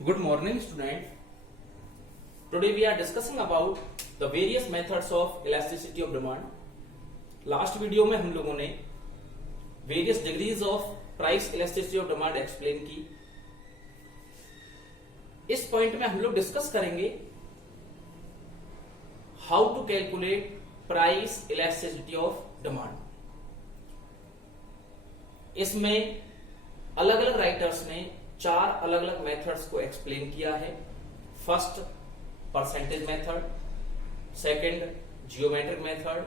Good morning, student. Today we are discussing about the various methods of elasticity of demand. Last video में हम लोगों ने various degrees of price elasticity of demand explain की. इस point में हम लोग डिस्कस करेंगे how to calculate price elasticity of demand. इसमें अलग अलग राइटर्स ने चार अलग अलग मेथड्स को एक्सप्लेन किया है. First percentage method, second geometric method,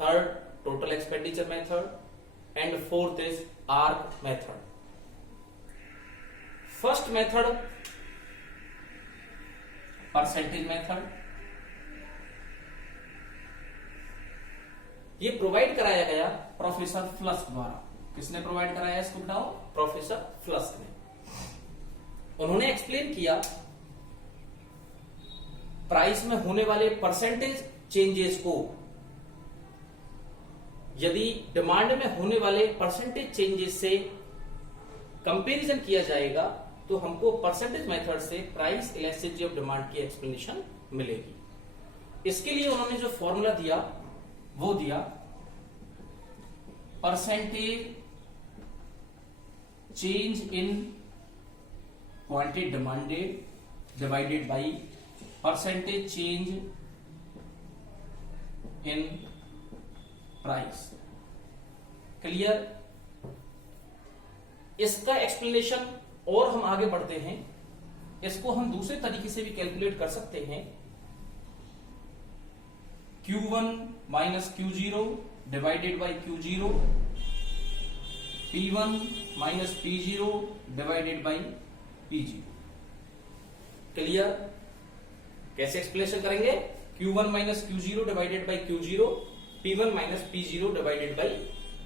third total expenditure method and fourth is arc method. First method percentage method, ये प्रोवाइड कराया गया प्रोफेसर फ्लस्क द्वारा. किसने प्रोवाइड कराया इसको बताओ? प्रोफेसर फ्लस्क ने. उन्होंने एक्सप्लेन किया प्राइस में होने वाले परसेंटेज चेंजेस को यदि डिमांड में होने वाले परसेंटेज चेंजेस से कंपैरिजन किया जाएगा तो हमको परसेंटेज मेथड से प्राइस इलास्टिसिटी ऑफ डिमांड की एक्सप्लेनेशन मिलेगी. इसके लिए उन्होंने जो फॉर्मूला दिया वो दिया percentage change in quantity demanded divided by percentage change in price. Clear? इसका एक्सप्लेनेशन और हम आगे बढ़ते हैं. इसको हम दूसरे तरीके से भी कैलकुलेट कर सकते हैं. Q1 minus Q0 divided by Q0, P1 minus P0 divided by P0. Clear? कैसे एक्सप्लेनेशन करेंगे? Q1 minus Q0 divided by Q0, P1 minus P0 divided by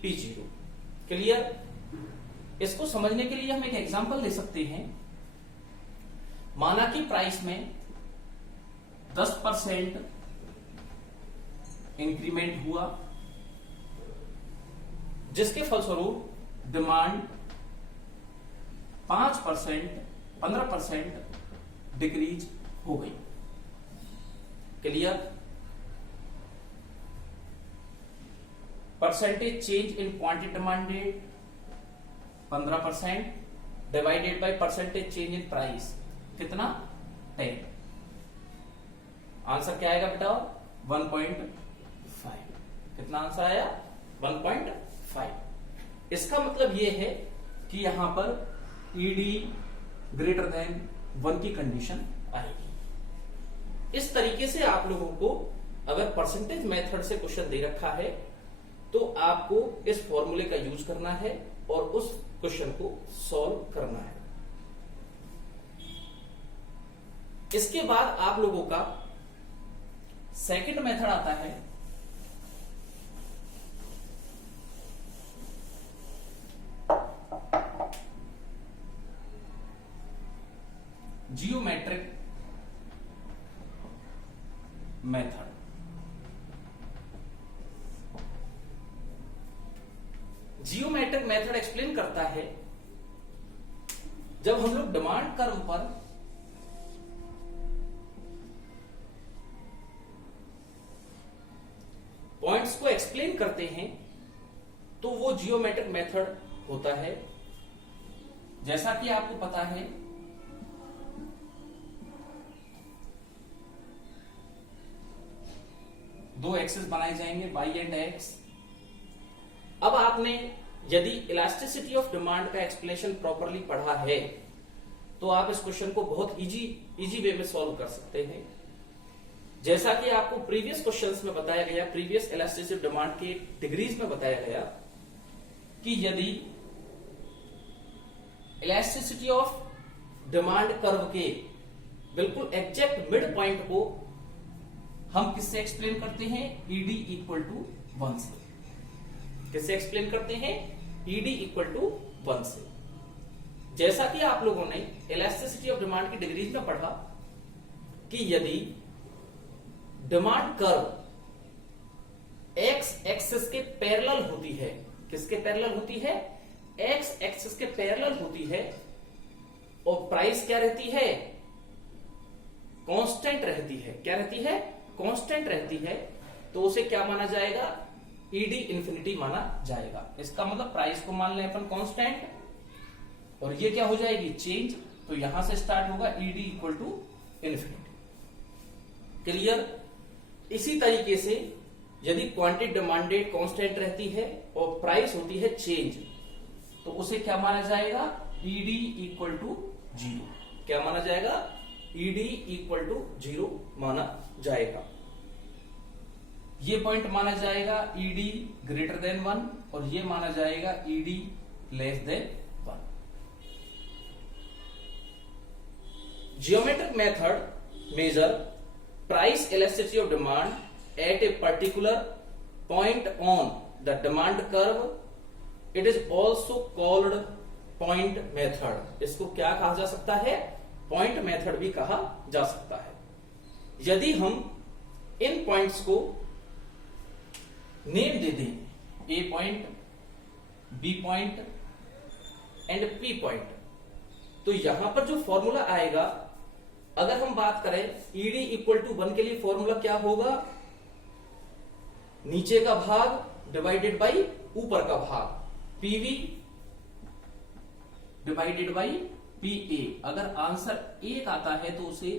P0. Clear? इसको समझने के लिए हम एक एग्जांपल ले सकते हैं. माना कि प्राइस में 10% इंक्रीमेंट हुआ जिसके फलस्वरूप डिमांड 5%, 15% डिक्रीज हो गई. Clear? Percentage change in quantity demanded 15% divided by percentage change in price कितना? 10. आंसर क्या आएगा बेटा? 1.5. कितना आंसर आया? 1.5. इसका मतलब यह है कि यहां पर ईडी ग्रेटर देन 1 की कंडीशन आएगी. इस तरीके से आप लोगों को अगर परसेंटेज मेथड से क्वेश्चन दे रखा है तो आपको इस फॉर्मूले का यूज करना है और उस क्वेश्चन को सॉल्व करना है. इसके बाद आप लोगों का सेकंड मेथड आता है geometric method. Geometric method explain करता है जब हम लोग डिमांड कर्व पर पॉइंट्स को एक्सप्लेन करते हैं तो वो जियोमेट्रिक मेथड होता है. जैसा कि आपको पता है दो एक्सेस बनाए जाएंगे y एंड x. अब आपने यदि इलास्टिसिटी ऑफ डिमांड का एक्सप्लेनेशन प्रॉपरली पढ़ा है तो आप इस क्वेश्चन को बहुत इजी वे में सॉल्व कर सकते हैं. जैसा कि आपको प्रीवियस क्वेश्चंस में बताया गया, प्रीवियस इलास्टिसिटी ऑफ डिमांड के डिग्रीज में बताया गया कि यदि इलास्टिसिटी ऑफ डिमांड कर्व के बिल्कुल एग्जैक्ट मिड पॉइंट को हम किससे एक्सप्लेन करते हैं? ईडी इक्वल टू 1 से. किससे एक्सप्लेन करते हैं? ईडी इक्वल टू 1 से. जैसा कि आप लोगों ने इलास्टिसिटी ऑफ डिमांड की डिग्रीज में पढ़ा कि यदि डिमांड कर्व एक्स एक्सिस के पैरेलल होती है. किसके पैरेलल होती है? एक्स एक्सिस के पैरेलल होती है और प्राइस क्या रहती है, कांस्टेंट रहती है। क्या रहती है, कांस्टेंट रहती है, तो उसे क्या माना जाएगा, ईडी इंफिनिटी माना जाएगा। इसका मतलब प्राइस को मान लें अपन कांस्टेंट, और ये क्या हो जाएगी, चेंज। तो यहां से स्टार्ट होगा ED equal to infinity. Clear. इसी तरीके से यदि क्वांटिटी डिमांडेड कांस्टेंट रहती है और प्राइस होती है चेंज, तो उसे क्या माना जाएगा, ईडी इक्वल टू जीरो। क्या माना जाएगा, ईडी इक्वल टू जीरो माना जाएगा। ये पॉइंट माना जाएगा ईडी ग्रेटर देन 1 और ये माना जाएगा ED less than 1। Geometric method measure price elasticity of demand at a particular point on the demand curve. It is also called point method. इसको क्या कहा जा सकता है, point method भी कहा जा सकता है। यदि हम इन पॉइंट्स को नेम दे दें, A point, B point and P point, तो यहां पर जो फॉर्मूला आएगा, अगर हम बात करें ईडी इक्वल टू 1 के लिए फॉर्मूला क्या होगा, नीचे का भाग डिवाइडेड बाई ऊपर का भाग, पीवी डिवाइडेड बाई पीए। अगर आंसर 1 आता है तो उसे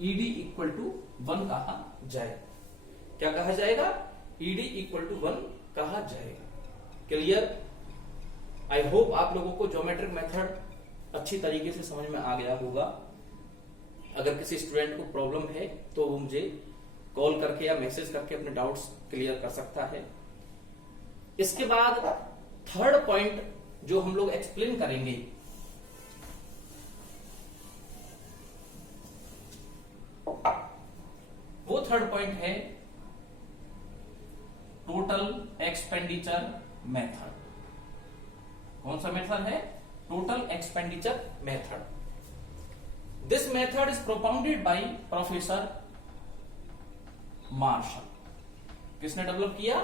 ईडी इक्वल टू 1 कहा जाए। क्या कहा जाएगा, ईडी इक्वल टू 1 कहा जाएगा। क्लियर। आई होप आप लोगों को ज्योमेट्रिक मेथड अच्छी तरीके से समझ में आ गया होगा। अगर किसी स्टूडेंट को प्रॉब्लम है तो वो मुझे कॉल करके या मैसेज करके अपने डाउट्स क्लियर कर सकता है। इसके बाद थर्ड पॉइंट जो हम लोग एक्सप्लेन करेंगे, वो थर्ड पॉइंट है टोटल एक्सपेंडिचर मेथड। कौन सा मेथड है, total expenditure method. This method is propounded by professor Marshall. किसने डेवलप किया,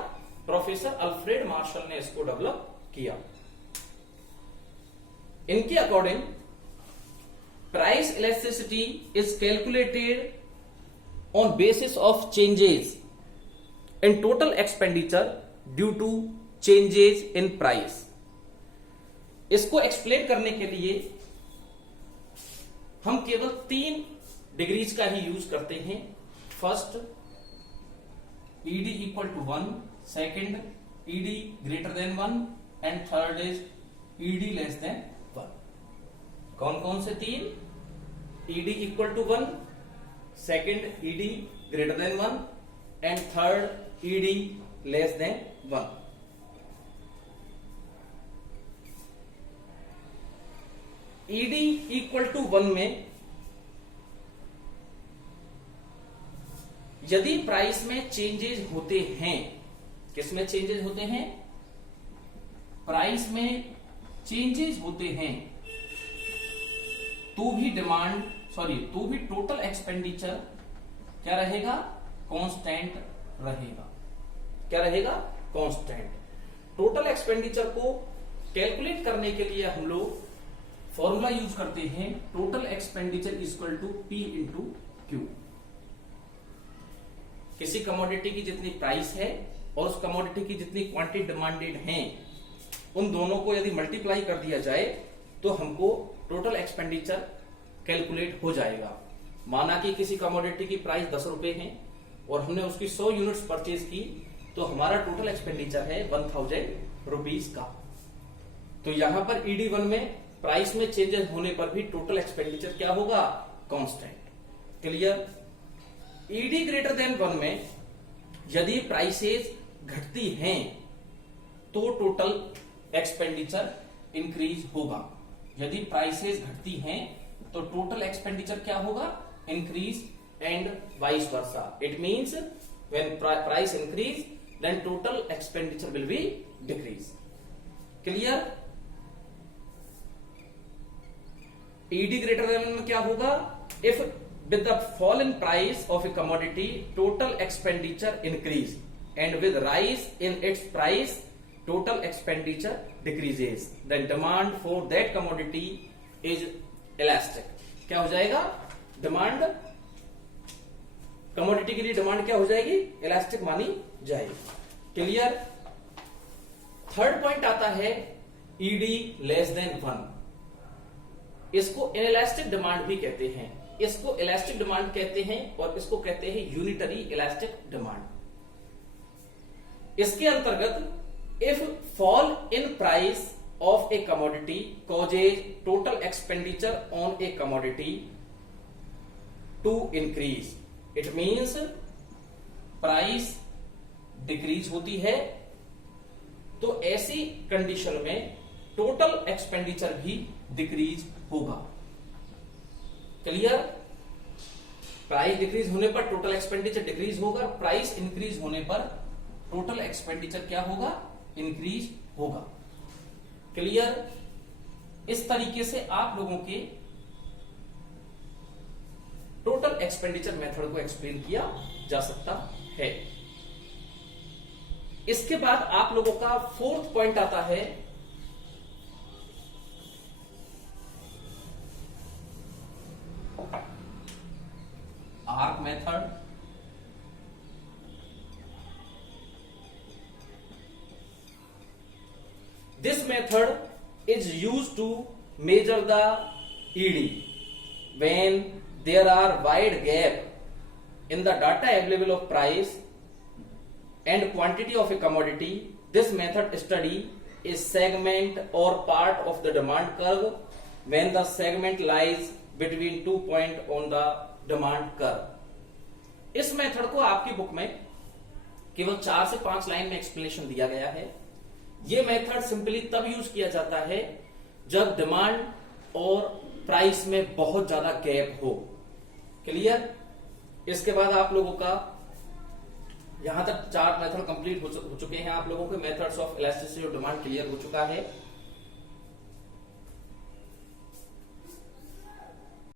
प्रोफेसर अल्फ्रेड मार्शल ने इसको डेवलप किया। इनके according price elasticity is calculated on basis of changes in total expenditure due to changes in price. इसको explain करने के लिए हम केवल 3 डिग्रीज का ही यूज करते हैं। First ED equal to 1, second ED greater than 1 and third is ED less than 1। कौन कौन से 3, ED equal to 1, second ED greater than 1 and third ED less than 1। ED equal to 1 में यदि price में changes होते हैं, किसमें changes होते हैं, प्राइस में चेंजेस होते हैं, तो भी टोटल एक्सपेंडिचर क्या रहेगा, कांस्टेंट रहेगा। क्या रहेगा, कांस्टेंट। टोटल एक्सपेंडिचर को कैलकुलेट करने के लिए हम लोग फॉर्मूला यूज करते हैं, total expenditure equal to P into Q. किसी कमोडिटी की जितनी प्राइस है और उस कमोडिटी की जितनी क्वांटिटी डिमांडेड है, उन दोनों को यदि मल्टीप्लाई कर दिया जाए तो हमको टोटल एक्सपेंडिचर कैलकुलेट हो जाएगा। माना कि किसी कमोडिटी की प्राइस 10 रुपए है और हमने उसकी 100 यूनिट्स परचेज की, तो हमारा टोटल एक्सपेंडिचर है 1000 रुपीज का। तो यहां पर ईडी 1 में प्राइस में चेंजेस होने पर भी टोटल एक्सपेंडिचर क्या होगा, constant. Clear. ED greater than 1 में यदि प्राइसेस घटती हैं तो टोटल एक्सपेंडिचर इंक्रीज होगा। यदि प्राइसेस घटती हैं तो टोटल एक्सपेंडिचर क्या होगा, increase and vice versa. It means when price increase then total expenditure will be decrease. Clear. ED greater than में क्या होगा, if with the fall in price of a commodity total expenditure increase and with rise in its price total expenditure decreases, then demand for that commodity is elastic. क्या हो जाएगा? Demand, commodity के लिए demand क्या हो जाएगी? Elastic मानी जाएगी। क्लियर? थर्ड पॉइंट आता है ईडी लेस देन 1। इसको इनइलास्टिक डिमांड भी कहते हैं, इसको इलास्टिक डिमांड कहते हैं और इसको कहते हैं यूनिटरी इलास्टिक डिमांड। इसके अंतर्गत if fall in price of a commodity causes total expenditure on a commodity to increase, it means price decrease होती है तो ऐसी कंडीशन में टोटल एक्सपेंडिचर भी डिक्रीज होगा। क्लियर? प्राइस डिक्रीज होने पर टोटल एक्सपेंडिचर डिक्रीज होगा, प्राइस इंक्रीज होने पर टोटल एक्सपेंडिचर क्या होगा? इंक्रीज होगा। क्लियर? इस तरीके से आप लोगों के टोटल एक्सपेंडिचर मेथड को एक्सप्लेन किया जा सकता है। इसके बाद आप लोगों का फोर्थ पॉइंट आता है arc method. This method is used to measure the ED when there are wide gap in the data available of price and quantity of a commodity. This method study a segment or part of the demand curve when the segment lies between 2 points on the demand curve. इस method को आपकी book में केवल 4 से 5 line में explanation दिया गया है। यह मेथड सिंपली तब यूज किया जाता है जब डिमांड और प्राइस में बहुत ज्यादा गैप हो। क्लियर? इसके बाद आप लोगों का यहां तक 4 मेथड कंप्लीट हो चुके हैं। आप लोगों के मेथड्स ऑफ इलास्टिसिटी और डिमांड क्लियर हो चुका है।